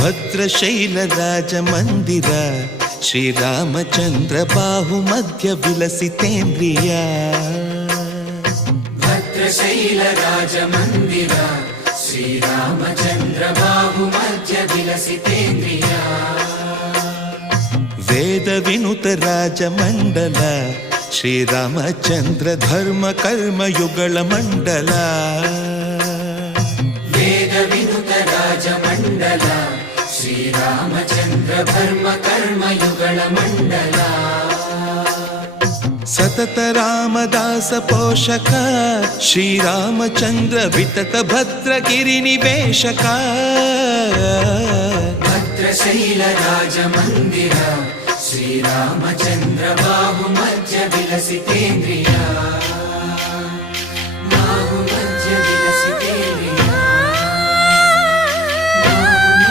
ಭದ್ರಶೈಲ ರಾಜ ಮಂದಿರ ಶ್ರೀರಾಮಚಂದ್ರ ಬಾಹು ಮಧ್ಯ ವಿಲಸಿತೇಂದ್ರಿಯ ಭದ್ರಶೈಲ ರಾಜ ಮಂದಿರ ಶ್ರೀರಾಮಚಂದ್ರ ಬಾಹು ಮಧ್ಯ ವಿಲಸಿತೇಂದ್ರಿಯ ವೇದ ವಿನುತ ರಾಜ ಮಂಡಲ ಶ್ರೀರಾಮಚಂದ್ರ ಧರ್ಮ ಕರ್ಮಯುಗಳ ಮಂಡಲ ವೇದ ವಿನುತ ರಾಜ ಮಂಡಲ ಶ್ರೀರಾಮಚಂದ್ರ ಧರ್ಮ ಕರ್ಮಯುಗಳ ಮಂಡಲ ಸತತ ರಾಮದಾಸ ಪೋಷಕ ಶ್ರೀರಾಮಚಂದ್ರ ವಿತತ ಭದ್ರಗಿರಿ ನಿವೇಶಕ ಭದ್ರಶೈಲ ರಾಜ ಮಂದಿರ ಶ್ರೀರಾಮಚಂದ್ರ ಬಾಹು ಮಧ್ಯ ವಿಲಸಿತೇಂದ್ರಿಯ